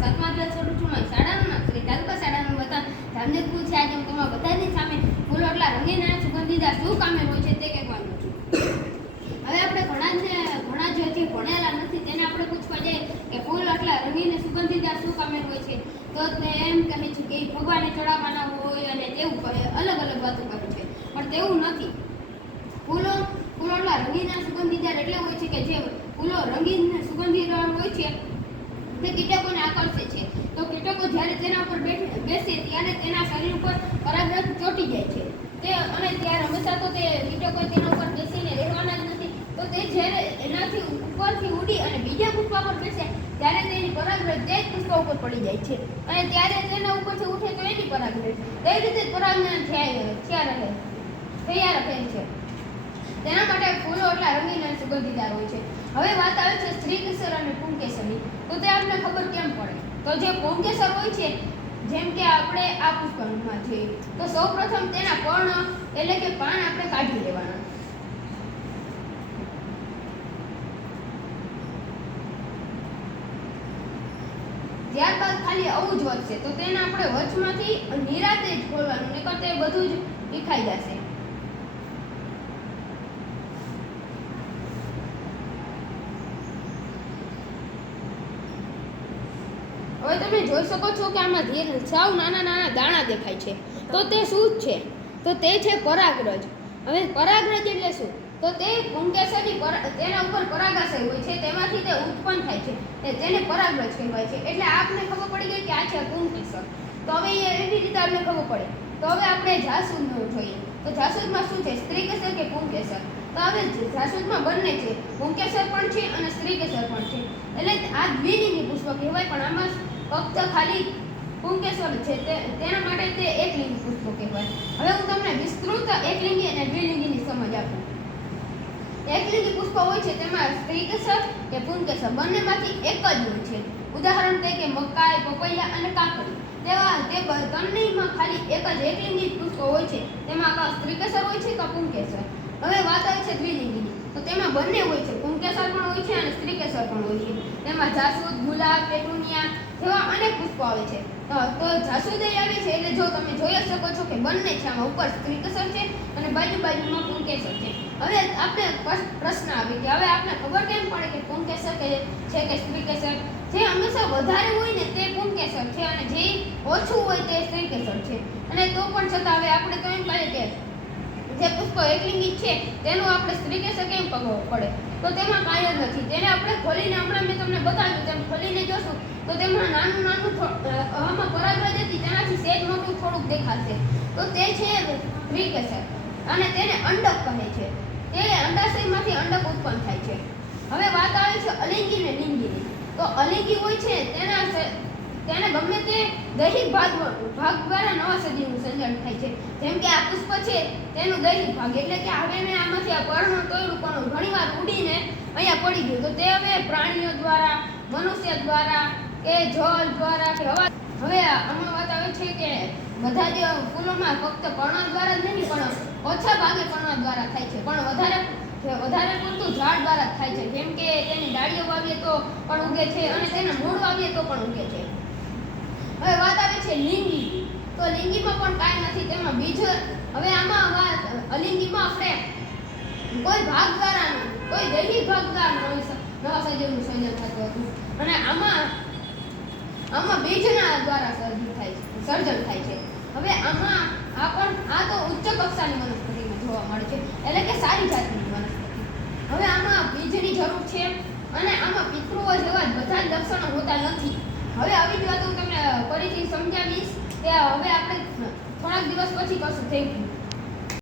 7મા class છોડું છું શાળાના શ્રી તાલુકા શાળાનું વતન જામજોધપુર છે. આજે હું તમારા બધાની સામે ફૂલો એટલા રંગીન અને સુગંધીદાર શું કામે હોય છે તે કહેવાનું છું. હવે આપણે ઘણા જે ભણેલા નથી તેને આપણે પૂછવા જઈએ કે ફૂલ આટલા રંગીન અને સુગંધીદાર શું કામે હોય છે, તો તે એમ કહે છે કે ભગવાનને ચડાવવાના હોય અને તેવું અલગ અલગ વાતો કરે છે, પણ તેવું નથી. ફૂલો એટલા રંગીન અને સુગંધીદાર એટલે હોય છે કે જે ફૂલો રંગીન અને સુગંધીદાર હોય છે તે કીટકોને આકર્ષે છે. તો કીટકો જ્યારે તેના ઉપર બેસે ત્યારે તેના શરીર ઉપર પરાગરજ ચોંટી જાય છે અને ત્યારે હંમેશા તો તે કીટકો તેના ઉપર બેસીને રહેવાના જ નથી. તો તે જ્યારે એનાથી ઉપરથી ઉડી અને બીજા પુષ્પ પર બેસે ત્યારે તેની પરાગરજ તે જ પુષ્પ ઉપર પડી જાય છે અને ત્યારે તેના ઉપરથી ઉઠે તો એની પરાગરજ તે રીતે પરાગના તૈયાર રહે છે. તેના માટે ફૂલો એટલા રંગીન અને સુગંધીદાર હોય છે. હવે વાત આવે છે સ્ત્રીકેસર અને પુંકેસરની. તો તે આપણને ખબર કેમ પડે? તો જે પુંકેસર હોય છે, જેમ કે આપણે આ પુષ્પમાં છે, તો સૌપ્રથમ તેના પર્ણ એટલે કે પાન આપણે કાઢી લેવાના. ત્યારબાદ ખાલી આવું જ વધશે તો તેને આપણે વચમાંથી નિરાતે જ ખોલવાનું, નહીંતર તે બધું જ વિખાઈ જશે. હવે તમે જોઈ શકો છો કે આમાં સાવ નાના નાના દાણા દેખાય છે. તો તે શું છે? તો તે છે પરાગરજ. હવે પરાગરજ એટલે શું? તો તે પુંકેસરની તેના ઉપર પરાગાશય હોય છે, તેમાંથી તે ઉત્પન્ન થાય છે, તેને પરાગરજ કહેવાય છે. એટલે આપને ખબર પડી ગઈ કે આ છે પુંકેસર. તો હવે એવી રીતે આપણે ખબર પડે. તો હવે આપણે જાસૂદનું જોઈએ. તો જાસૂદમાં શું છે, સ્ત્રીકેસર કે પુંકેસર? તો હવે જાસૂદમાં બંને છે, પુંકેસર પણ છે અને સ્ત્રીકેસર પણ છે. એટલે આ દ્વિલિંગી પુષ્પ કહેવાય, પણ આમાં ફક્ત ખાલી પુંકેસર છે, તેના માટે તે એકલિંગી પુષ્પ કહેવાય. હવે હું તમને વિસ્તૃત એકલિંગી અને દ્વિલિંગીની સમજ આપું. એકલિંગી પુષ્પ હોય છે તેમાં સ્ત્રીકેસર કે પુંકેસર બંનેમાંથી એક જ હોય છે. ઉદાહરણ તરીકે મકાઈ, પપૈયા અને કાકડી તે ત્રણેયમાં ખાલી એક જ એકલિંગી પુષ્પ હોય છે. તેમાં કાં સ્ત્રીકેસર હોય છે કાં પુંકેસર. હવે વાત આવે છે દ્વિલિંગીની. તો તેમાં બંને હોય છે, પુંકેસર પણ હોય છે અને સ્ત્રીકેસર પણ હોય છે. તેમાં જાસૂદ, ગુલાબ, પેટુનિયા જેવા અનેક પુષ્પો આવે છે. તો જાસૂદ આવે છે એટલે જો તમે જોઈ શકો છો કે બંને છે, આમાં ઉપર સ્ત્રીકેસર છે અને બાજુમાં પુંકેસર છે. હવે આપણે પ્રશ્ન આવે કે હવે આપણે ખબર કેમ પડે કે પુંકેસર છે કે સ્ત્રીકેસર? જે હંમેશા વધારે હોય ને તે પુંકેસર છે અને જે ઓછું હોય તે સ્ત્રીકેસર છે. અને તો પણ છતાં હવે આપણે તો એમ કહીએ કે જે પુષ્પ એકલિંગી છે તેનું આપણે સ્ત્રીકેસર કેમ ખબર પડે? તો તેમાં કાંઈ જ નથી. તેને આપણે ખોલીને હમણાં મેં તમને બતાવ્યું તેમ ખોલીને જોશું તો તેમાં નાનું આમાં પરાગરજ હતી તેનાથી સહેજ મોટું થોડુંક દેખાશે. તો તે છે સ્ત્રીકેસર અને તેને અંડક કહે છે. તે અંડાશયમાંથી અંડક ઉત્પન્ન થાય છે. હવે વાત આવે છે અલિંગી અને લિંગીની. તો અલિંગી હોય છે તેને ગમે તે દૈહિક ભાગ દ્વારા નવા સજીવનું સર્જન થાય છે. જેમ કે આ પુષ્પ છે તેનું દૈહિક ભાગ એટલે કે હવે મેં આમાંથી આ પર્ણ તોડ્યું પણ ઘણીવાર ઉડીને અહીંયા પડી ગયું. તો તે હવે પ્રાણીઓ દ્વારા, મનુષ્ય દ્વારા કે જળ દ્વારા કે હવા. હવે આમાં વાત આવે છે કે બધા જ ફૂલોમાં ફક્ત પર્ણ દ્વારા જ નહીં પણ ઓછા ભાગે પર્ણ દ્વારા થાય છે, પણ વધારે પૂરતું ઝાડ દ્વારા જ થાય છે. જેમ કે તેની ડાળીઓ વાવીએ તો પણ ઉગે છે અને તેના મૂળ વાવીએ તો પણ ઉગે છે. હવે વાત આવે છે લિંગી. તો લિંગીમાં પણ કાંઈ નથી, તેમાં બીજ. હવે આમાં અલિંગીમાં આપણે કોઈ ભાગ દ્વારા કોઈ દૈહિક ભાગ દ્વારા નવા સજીવનું સર્જન થતું હતું અને આમાં બીજના દ્વારા સર્જન થાય છે. હવે આમાં આ તો ઉચ્ચ કક્ષાની વનસ્પતિમાં જોવા મળે છે, એટલે કે સારી જાતની વનસ્પતિ. હવે આમાં બીજની જરૂર છે અને આમાં પિતૃઓ જેવા બધા જ લક્ષણો હોતા નથી. હવે આવી જ વાત હું તમને ફરીથી સમજાવીશ કે હવે આપણે થોડાક દિવસ પછી કશું થઈ ગયું.